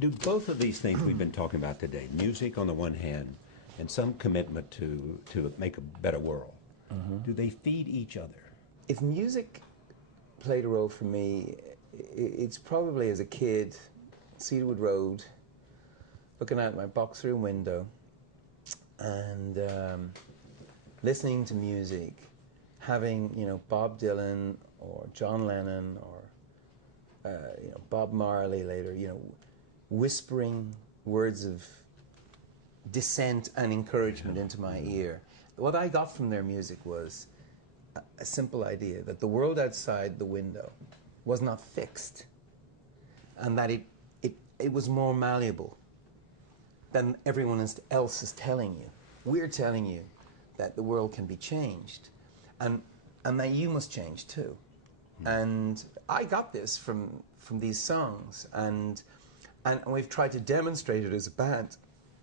Do both of these things we've been talking about today, music on the one hand and some commitment to make a better world, do they feed each other? If music played a role for me, it's probably as a kid, Cedarwood Road, looking out my box room window and listening to music, having, you know, Bob Dylan or John Lennon or you know, Bob Marley later, you know, whispering words of dissent and encouragement into my ear. What I got from their music was a simple idea that the world outside the window was not fixed, and that it was more malleable than everyone else is telling you. We're telling you that the world can be changed, and that you must change too. And I got this from these songs, and we've tried to demonstrate it as a band.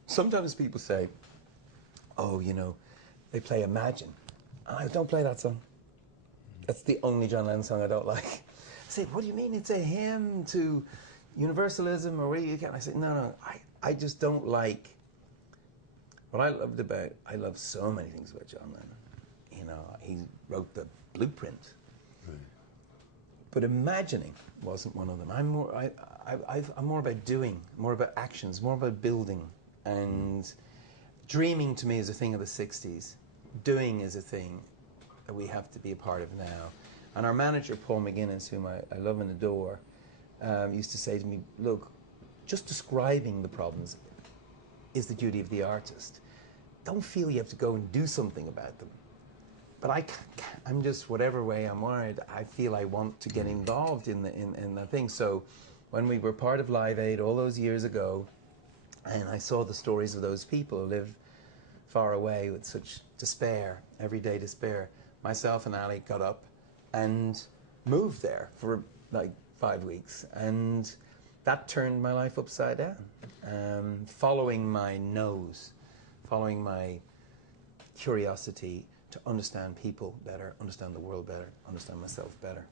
Sometimes people say, oh, you know, they play Imagine. I don't play that song. That's the only John Lennon song I don't like. I say, what do you mean? It's a hymn to universalism, or what do you get? I say, no, I just don't like. What I love so many things about John Lennon. You know, he wrote the blueprint. Right. But imagining wasn't one of them. I'm more about doing, more about actions, more about building. And dreaming to me is a thing of the 60s. Doing is a thing that we have to be a part of now. And our manager, Paul McGuinness, whom I love and adore, used to say to me, look, just describing the problems is the duty of the artist. Don't feel you have to go and do something about them. But I'm just, whatever way I'm wired, I feel I want to get involved in that thing. So when we were part of Live Aid all those years ago, and I saw the stories of those people who live far away with such despair, everyday despair, myself and Ali got up and moved there for like 5 weeks. And that turned my life upside down. Following my nose, following my curiosity to understand people better, understand the world better, understand myself better.